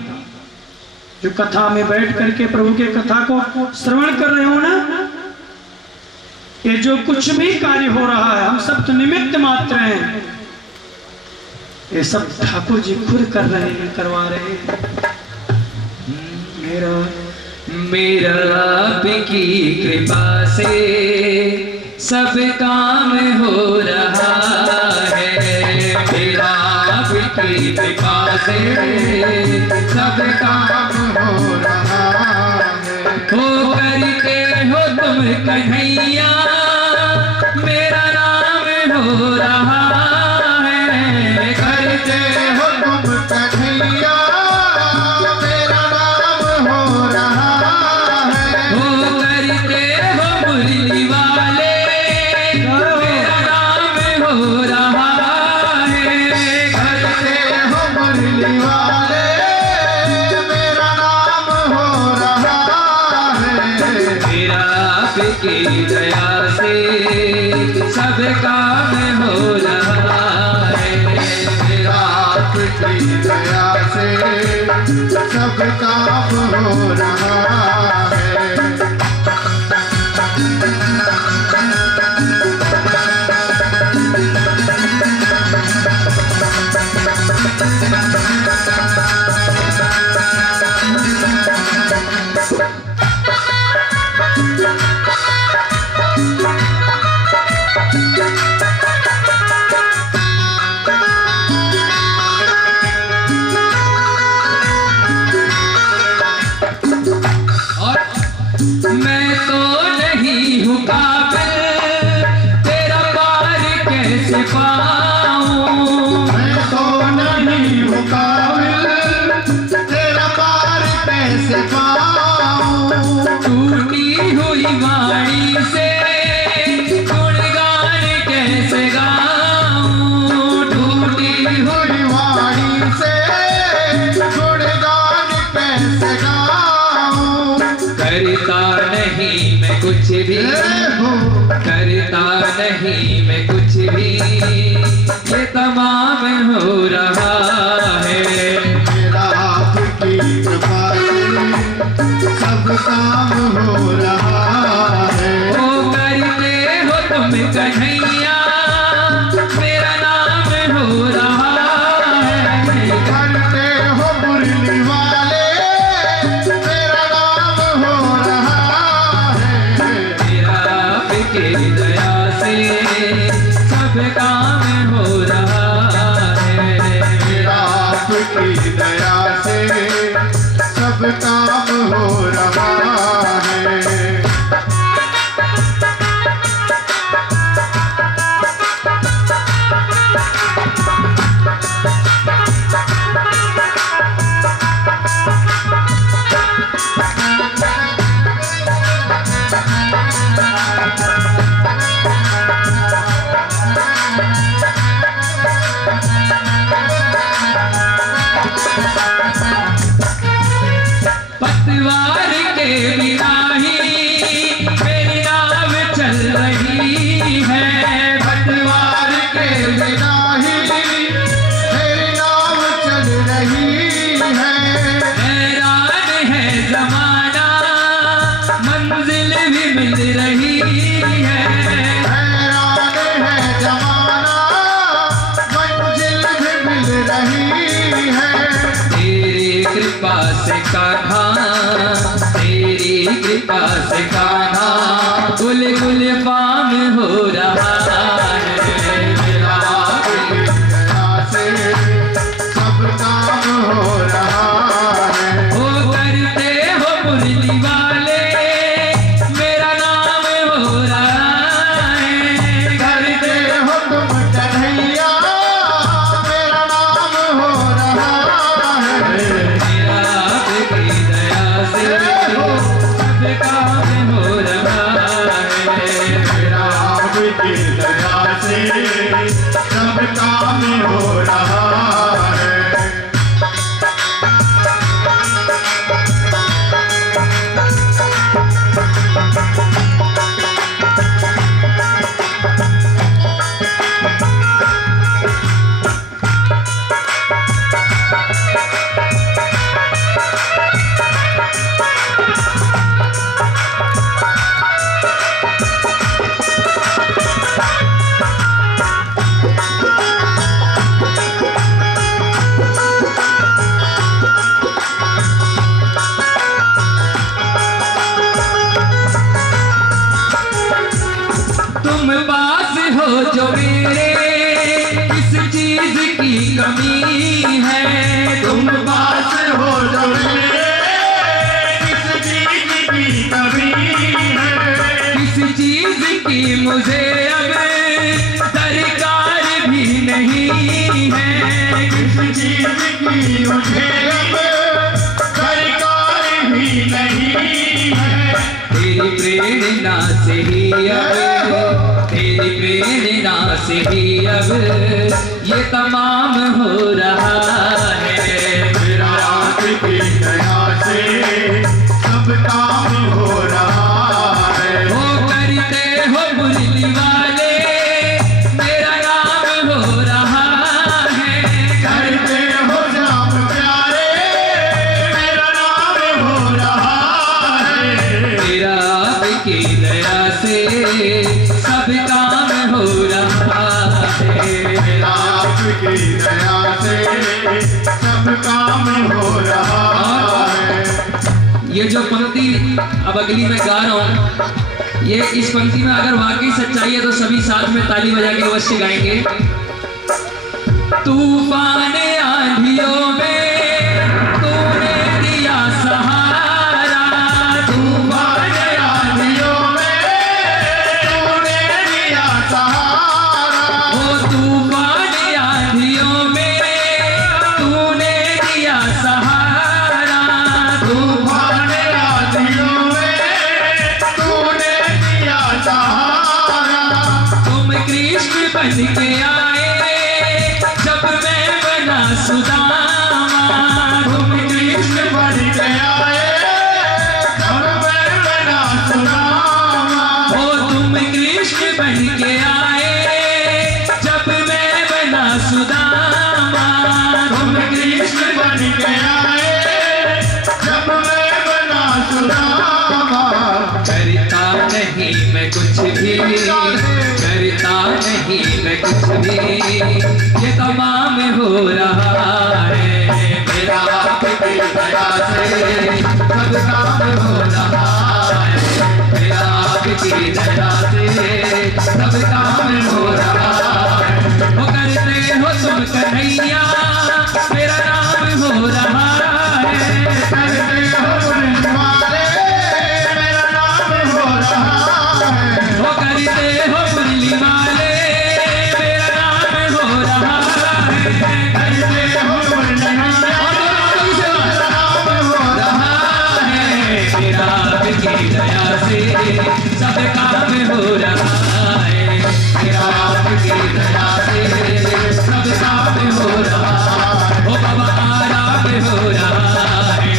जो कथा में बैठ करके प्रभु के कथा को श्रवण कर रहे हो ना, ये जो कुछ भी कार्य हो रहा है हम सब तो निमित्त मात्र हैं, ये सब ठाकुर जी खुद कर रहे हैं, करवा रहे हैं। मेरा आपकी कृपा से सब काम हो रहा है, मेरा आपकी कृपा से सब काम हो रहा है। हो करते हो तुम कन्हैया मेरा नाम हो रहा है, करते हो तुम कन्हैया मेरा नाम हो रहा है। हो करते हो मुरली वाले मेरा नाम हो रहा है, करते हो मुरली वाले मेरा नाम हो रहा है। मेरा आपकी दया से सब काम हो रहा है। आपकी दया से सब काम हो रहा है। मैं तो नहीं हूँ काबिल, तेरा पार कैसे पाऊँ। मैं तो नहीं हूँ काबिल, तेरा पार कैसे पाऊँ। टूटी हुई वाणी से गुणगान कैसे गाऊँ। टूटी हुई वाणी से गुणगान कैसे गाऊँ। करता नहीं मैं कुछ भी, करता नहीं मैं कुछ भी, ये तमाम हो रहा है। मेरा आपकी कृपा से सब काम हो रहा है। ओ करते हो तुम कन्हैया, मेरा नाम हो रहा है। करते हो मुरली वाले, मेरा नाम हो रहा है। मेरा आपकी दया से सब काम हो रहा है। मेरा आपकी दया से सब काम हो रहा है। पतवार के बिना ही मेरी नाव चल रही है। पतवार के बिना ही मेरी नाव चल रही है। हैरान है जमाना, मंजिल भी मिल रही है। हैरान है जमाना, मंजिल भी मिल रही है। तेरी कृपा से कान्हा, तेरी कृपा से कान्हा, गुल गुल पाम हो रहा है। मेरा आपकी दया से सब काम हो रहा है। वो करते हो मुरली वाले, मेरा नाम हो रहा है। करते हो तुम कन्हैया, मेरा नाम हो रहा है। मेरा आपकी दया से सब काम हो रहा है। मेरा आपकी दया से सब काम हो रहा है। तुम पास हो जो मेरे, किस चीज की कमी है। तुम पास हो जो मेरे, किस चीज की कमी है। किस चीज की मुझे अब दरकार भी नहीं है। किस चीज की मुझे अब दरकार भी नहीं है। तेरी प्रेरणा से ही अब, तेरी प्रेरणा से ही अब ये तमाम हो रहा है। मेरा आपकी दया से सब काम हो रहा है। हो आपकी दया से सब काम हो रहा है। आपकी दया से सब काम हो रहा है। ये जो पंक्ति अब अगली मैं गा रहा हूँ, ये इस पंक्ति में अगर वाकई सच्चाई है तो सभी साथ में ताली बजा के अवश्य गाएंगे। तूफान आंधियों में तूने दिया सहारा, तूफान आंधियों में तूने दिया सहारा। ओ तूफान आंधियों में तूने दिया सहारा, तूफान आंधियों में तूने दिया सहारा। तुम कृष्ण बन के आए जब मैं बना सुदामा, तुम कृष्ण बन के आए जब मैं बना सुदामा। ओ तुम कृष्ण बन के आए जब मैं बना सुदामा, तुम कृष्ण बन के आए जब मैं बना सुदामा। करता नहीं मैं कुछ भी, करता नहीं मैं कुछ भी, ये तमाम हो रहा है मेरा आपकी दया से सब काम हो रहा है। मेरा आपकी दया से सब काम हो रहा है। वो करते हो तुम कन्हैया मेरा नाम हो रहा है। करते हो वाले मेरा नाम हो रहा है। वो करते हो मुरली वाले मेरा नाम हो रहा है। करते हो मेरा नाम हो रहा है मेरा आपकी दया से सब काम हो रहा है। मेरा आपकी दया से सब काम हो रहा है। ओ बाबा आराम हो रहा है,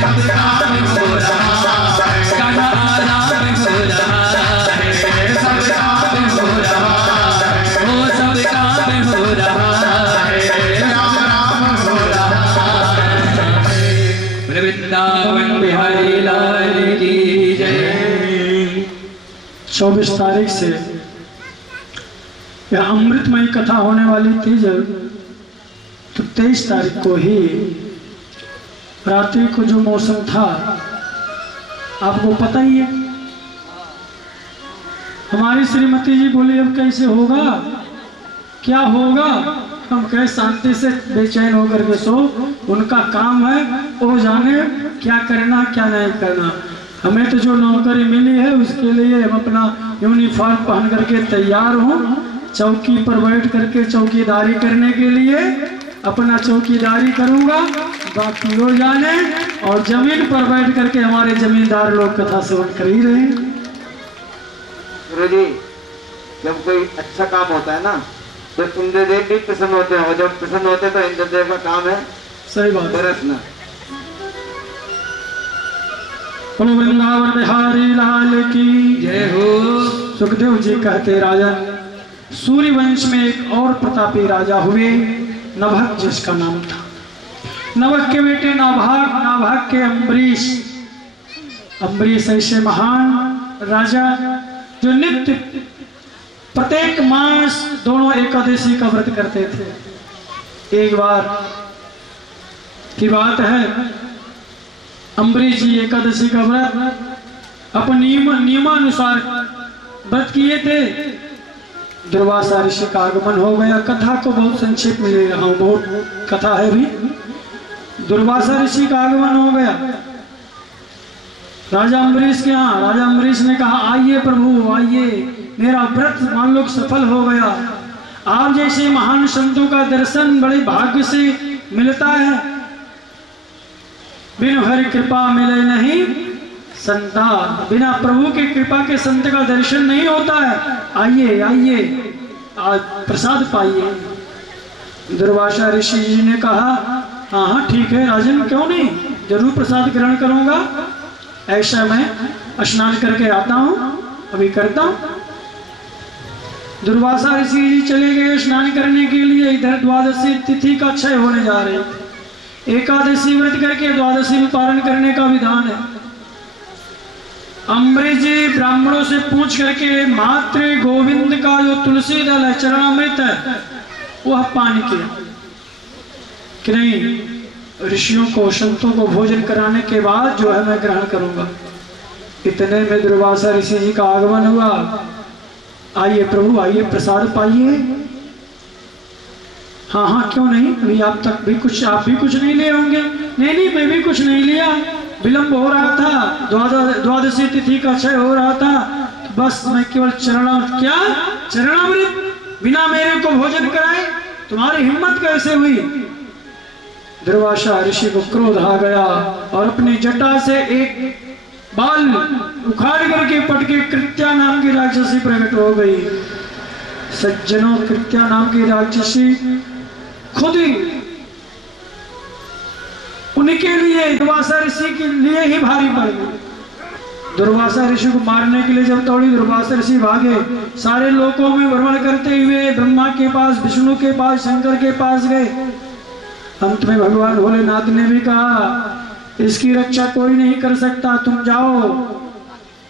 सब काम हो रहा है। कान्हा आराम हो रहा है, सब काम हो रहा है। ओ सब काम हो रहा है, राम राम हो रहा है। वृंदावन बिहारी लाल की जय। 24 तारीख से यह अमृतमयी कथा होने वाली थी जब, तो 23 तारीख को ही रात्रि को जो मौसम था आपको पता ही है। हमारी श्रीमती जी बोली अब कैसे होगा, क्या होगा। हम कहे शांति से बेचैन होकर के सो, उनका काम है वो जाने क्या करना क्या नहीं करना। हमें तो जो नौकरी मिली है उसके लिए हम अपना यूनिफॉर्म पहन करके तैयार हूँ, चौकी पर बैठ करके चौकीदारी करने के लिए अपना चौकीदारी करूँगा, बाकी वो जाने। और जमीन पर बैठ करके हमारे जमींदार लोग कथा सेवन कर ही रहे हैं। गुरु जी, जब कोई अच्छा काम होता है ना तो इंद्रदेव भी प्रसन्न होते हैं, और जब प्रसन्न होते हैं तो इंद्रदेव का काम है सही बात है। बरसना। बोलो वृंदावन बिहारी लाल की जय हो। सुखदेव जी कहते राजन, सूर्य वंश में एक और प्रतापी राजा हुए, नभक जिसका नाम था। नभक के बेटे नाभाग, नाभाग के अम्बरीश। अम्बरीश ऐसे महान राजा जो नित्य प्रत्येक मास दोनों एकादशी का व्रत करते थे। एक बार की बात है, अम्बरीश जी एकादशी का व्रत अपने नियमानुसार व्रत किए थे। दुर्वासा ऋषि का आगमन हो गया। कथा को बहुत संक्षेप में ले रहा हूँ, बहुत कथा है भी। दुर्वासा ऋषि का आगमन हो गया राजा अम्बरीश के यहाँ। राजा अम्बरीश ने कहा आइए प्रभु आइए, मेरा व्रत मान लो सफल हो गया। आप जैसे महान संतों का दर्शन बड़े भाग्य से मिलता है, बिन हरि कृपा मिले नहीं संता। बिना प्रभु की कृपा के संत का दर्शन नहीं होता है। आइए आइए, आज प्रसाद पाइए। दुर्वासा ऋषि जी ने कहा हाँ हाँ ठीक है राजन, क्यों नहीं, जरूर प्रसाद ग्रहण करूंगा। ऐसा मैं स्नान करके आता हूँ, अभी करता हूँ। दुर्वासा ऋषि जी चले गए स्नान करने के लिए। इधर द्वादशी तिथि का क्षय होने जा रहे थे। एकादशी व्रत करके द्वादशी में पारण करने का विधान है। अम्बरीश जी ब्राह्मणों से पूछ करके मात्र गोविंद का जो तुलसी दल है, चरणामृत है, वह पान किया कि नहीं, ऋषियों को संतों को भोजन कराने के बाद जो है मैं ग्रहण करूंगा। इतने में दुर्वासा ऋषि जी का आगमन हुआ। आइए प्रभु आइए, प्रसाद पाइए। हाँ हाँ क्यों नहीं, अभी आप भी कुछ नहीं लिए होंगे। नहीं नहीं मैं भी कुछ नहीं लिया, विलंब हो रहा था, द्वादशी तिथि का क्षय हो रहा था, तो बस मैं केवल चरणामृत बिना मेरे को भोजन कराए, तुम्हारी हिम्मत कैसे हुई। दुर्वासा ऋषि को क्रोध आ गया और अपनी जटा से एक बाल उखाड़ करके पटके कृत्या नाम की राक्षसी प्रकट हो गई। सज्जनों, कृत्या नाम की राक्षसी खुद ही उनके लिए दुर्वासा ऋषि के लिए ही भारी पड़ गई। दुर्वासा ऋषि को मारने के लिए जब दौड़ी, दुर्वासा ऋषि भागे, सारे लोकों में भ्रमण करते हुए ब्रह्मा के पास, विष्णु के पास, शंकर के पास गए। अंत में भगवान भोलेनाथ ने भी कहा इसकी रक्षा कोई नहीं कर सकता, तुम जाओ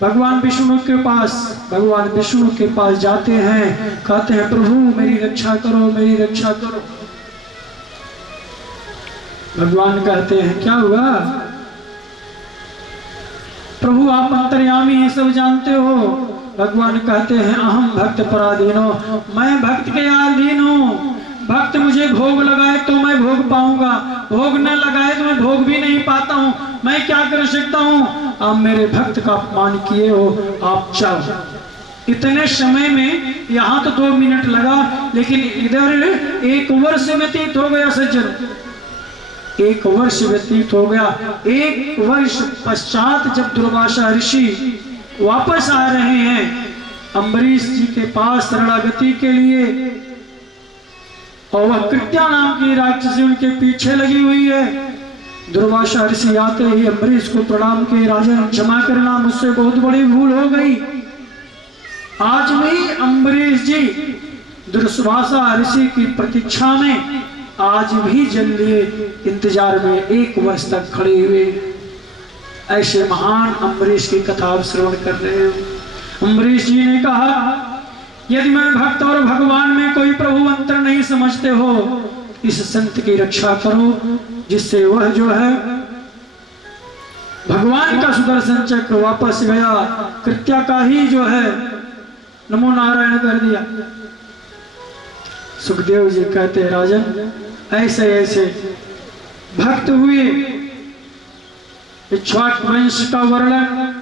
भगवान विष्णु के पास जाते हैं, कहते हैं प्रभु मेरी रक्षा करो, मेरी रक्षा करो। भगवान कहते हैं क्या हुआ, प्रभु आप अंतर्यामी हैं, सब जानते हो। भगवान कहते हैं अहम भक्त पराधीनो, मैं भक्त के अधीन हूँ। भक्त मुझे भोग लगाए तो मैं भोग पाऊंगा, भोग न लगाए तो मैं भोग भी नहीं पाता हूँ। मैं क्या कर सकता हूँ, आप मेरे भक्त का अपमान किए हो, आप जाओ। इतने समय में यहाँ तो 2 मिनट लगा, लेकिन इधर 1 वर्ष व्यतीत हो गया सज्जन, 1 वर्ष व्यतीत हो गया। 1 वर्ष पश्चात जब दुर्वासा ऋषि वापस आ रहे हैं अम्बरीश जी के पास शरणागति के लिए, और वह कृत्या नाम की राक्षसी उनके पीछे लगी हुई है। दुर्वासा ऋषि आते ही अम्बरीश को प्रणाम किए, राजन क्षमा करना, मुझसे बहुत बड़ी भूल हो गई। आज भी अम्बरीश जी दुर्वासा ऋषि की प्रतीक्षा में आज भी जल लिए इंतजार में 1 वर्ष तक खड़े हुए। ऐसे महान अम्बरीश की कथा आप श्रवण कर रहे हो। अम्बरीश जी ने कहा यदि मैं भक्त और भगवान में कोई प्रभु अंतर नहीं समझते हो, इस संत की रक्षा करो, जिससे वह जो है भगवान का सुदर्शन चक्र वापस गया, कृत्या का ही जो है नमो नारायण कर दिया। सुखदेव जी कहते हैं राजन ऐसे ऐसे भक्त हुए। इक्ष्वाक वंश का वर्णन,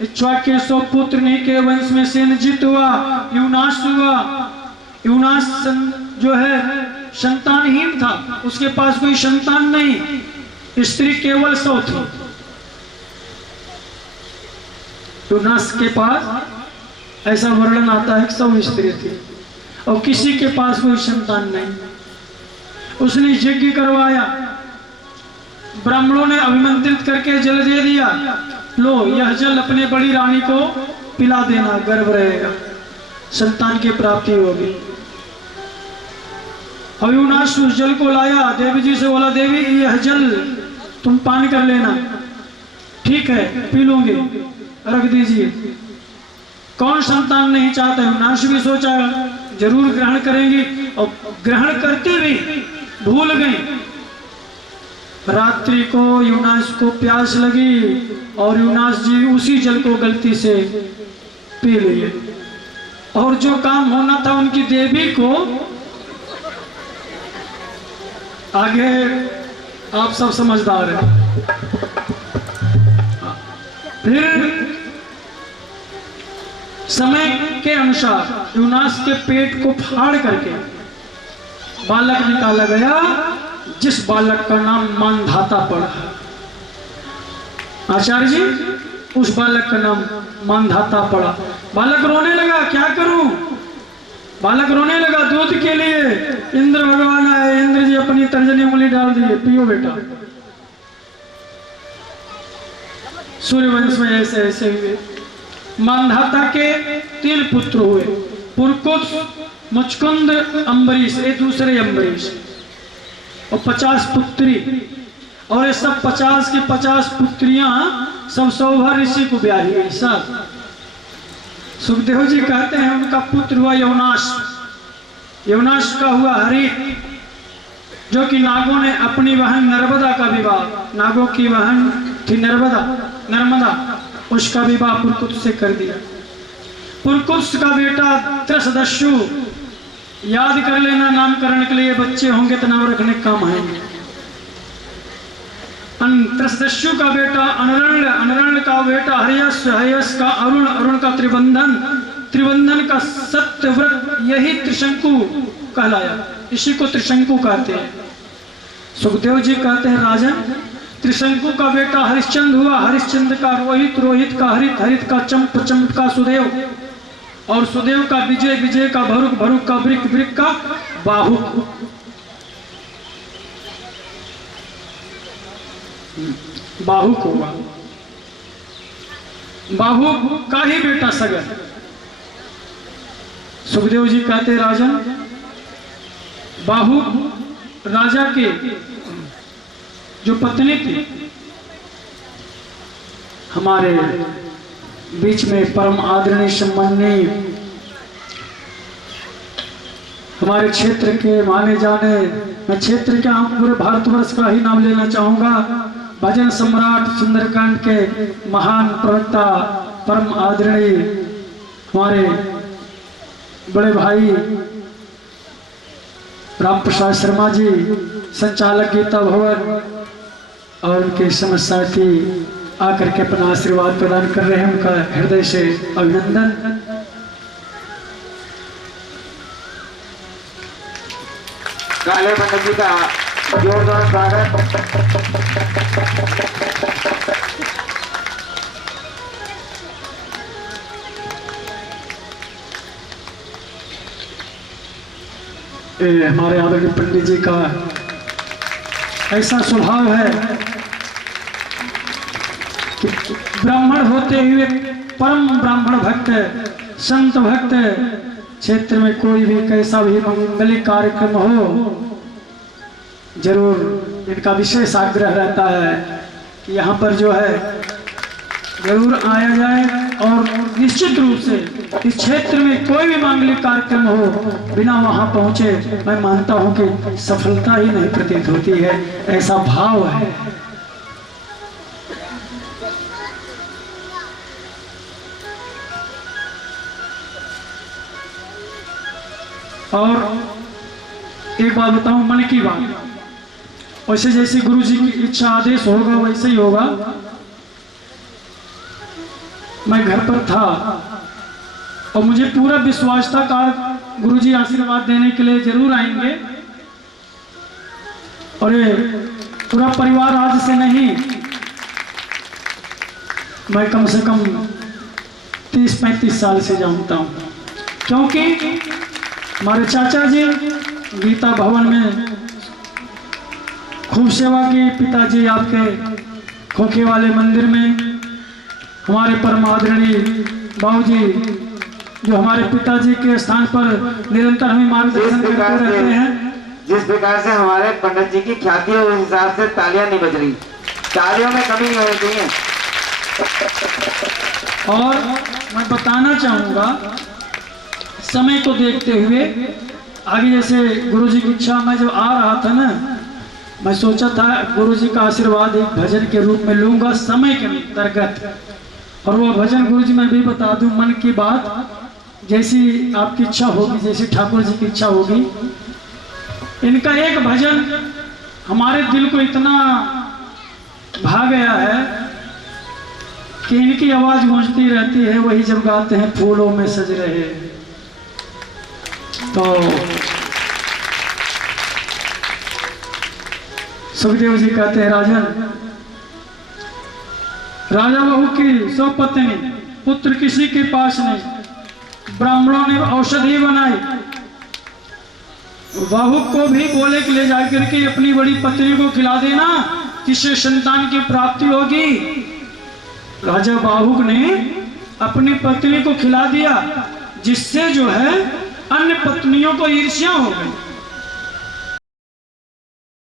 इक्ष्वाक के 100 पुत्र नहीं के वंश में सेनजित हुआ, युनाश हुआ। युनाश जो है संतानहीन था, उसके पास कोई संतान नहीं, स्त्री केवल 100 थी। युनाश के पास ऐसा वर्णन आता है 100 स्त्री थी और किसी के पास कोई संतान नहीं। उसने यज्ञ करवाया, ब्राह्मणों ने अभिमंत्रित करके जल दे दिया, लो यह जल अपने बड़ी रानी को पिला देना, गर्भ रहेगा, संतान की प्राप्ति होगी। युनाश उस जल को लाया, देवी जी से बोला देवी यह जल तुम पान कर लेना। ठीक है पी लूंगी, रख दीजिए। कौन संतान नहीं चाहता। युनाश भी सोचा जरूर ग्रहण करेंगी, और ग्रहण करते भी भूल गई। रात्रि को युनाश को प्यास लगी और युनाश जी उसी जल को गलती से पी लिए, और जो काम होना था उनकी देवी को, आगे आप सब समझदार हैं। फिर समय के अनुसार युनाश के पेट को फाड़ करके बालक निकाला गया, जिस बालक का नाम मानधाता पड़ा। आचार्य जी उस बालक का नाम मानधाता पड़ा। बालक रोने लगा, क्या करूं। बालक रोने लगा दूध के लिए। इंद्र भगवान आए, इंद्र जी अपनी तर्जनी उंगली डाल दिए, पियो बेटा। सूर्यवंश में ऐसे ऐसे हुए। मानधाता के 3 पुत्र हुए, पुरकुत, मुचकुंद, अम्बरीश, ये दूसरे अम्बरीश, और 50 पुत्री। और ये सब 50 की 50 पुत्रियां सब सौभर ऋषि को ब्याही गई सब। सुखदेव जी कहते हैं उनका पुत्र हुआ यवनाश, यवनाश का हुआ हरित, जो कि नागों ने अपनी बहन नर्मदा का विवाह, नागों की बहन थी नर्मदा, उसका विवाह पुरकुत्स से कर दिया। पुरकुत्स का बेटा त्रसदस्यु, याद कर लेना नामकरण के लिए बच्चे होंगे तो नाम रखने काम आएंगे। त्रसदस्यु का बेटा अनरण, अनरण का बेटा हरियस, हरियस का अरुण, अरुण का त्रिबंधन, त्रिबंधन का सत्यव्रत, यही त्रिशंकु कहलाया, इसी को त्रिशंकु कहते हैं। सुखदेव जी कहते हैं राजन, त्रिशंकु का बेटा हरिश्चंद्र हुआ, हरिश्चंद्र का रोहित, रोहित का हरित, हरित का चंप, चंप का सुदेव, और सुदेव का विजय, विजय का भरुक, भरुक का वृक, वृक का बाहुक, बाहुक हुआ। बाहुक का ही बेटा सगर। सुखदेव जी कहते राजन, बाहुक राजा के जो पत्नी थी, हमारे बीच में परम आदरणीय सम्माननीय, हमारे क्षेत्र के माने जाने, मैं क्षेत्र के पूरे भारतवर्ष का ही नाम लेना चाहूंगा, भजन सम्राट सुंदरकांड के महान प्रवक्ता परम आदरणीय हमारे बड़े भाई राम प्रसाद शर्मा जी, संचालक गीता भवन, और उनके समस्त साथी आकर के अपना आशीर्वाद प्रदान कर रहे हैं, उनका हृदय से अभिनंदन। काले पंडित जी का जोरदार स्वागत। हमारे आदरणीय पंडित जी का ऐसा स्वभाव है कि ब्राह्मण होते हुए परम ब्राह्मण भक्त, संत भक्त, क्षेत्र में कोई भी कैसा भी मंगलिक कार्यक्रम हो, जरूर इनका विशेष आग्रह रहता है कि यहाँ पर जो है जरूर आया जाए, और निश्चित रूप से इस क्षेत्र में कोई भी मांगलिक कार्यक्रम हो, बिना वहां पहुंचे मैं मानता हूं कि सफलता ही नहीं प्रतीत होती है, ऐसा भाव है। और एक बात बताऊं, मन की बात, वैसे जैसे गुरु जी की इच्छा आदेश होगा वैसे ही होगा। मैं घर पर था और मुझे पूरा विश्वास था कि गुरुजी आशीर्वाद देने के लिए जरूर आएंगे, और ये पूरा परिवार आज से नहीं, मैं कम से कम 30-35 साल से जानता हूँ, क्योंकि हमारे चाचा जी गीता भवन में खूब सेवा की, पिताजी आपके खोखे वाले मंदिर में, हमारे परम आदरणीय बाबूजी जो हमारे पिताजी के स्थान पर निरंतर हमें मार्गदर्शन करते रहते हैं। जिस प्रकार से हमारे पंडित जी की ख्याति है, उस हिसाब से तालियां नहीं बज रही, तालियों में कमी नहीं होती है। और मैं बताना चाहूंगा, समय को देखते हुए आगे, जैसे गुरुजी की इच्छा, मैं जब आ रहा था ना, मैं सोचा था गुरुजी का आशीर्वाद एक भजन के रूप में लूंगा समय के अंतर्गत, और वो भजन गुरुजी मैं भी बता दूं, मन की बात, जैसी आपकी इच्छा होगी, जैसी ठाकुर जी की इच्छा होगी। इनका एक भजन हमारे दिल को इतना भा गया है कि इनकी आवाज गूंजती रहती है, वही जब गाते हैं फूलों में सज रहे। तो सुखदेव जी कहते हैं राजन, राजा बहू की सौ पत्नी, पुत्र किसी के पास नहीं, ब्राह्मणों ने औषधि बनाई, बहू को भी बोले कि ले जाकर के अपनी बड़ी पत्नी को खिला देना, जिससे संतान की प्राप्ति होगी। राजा बाहुक ने अपनी पत्नी को खिला दिया, जिससे जो है अन्य पत्नियों को ईर्ष्या हो गई।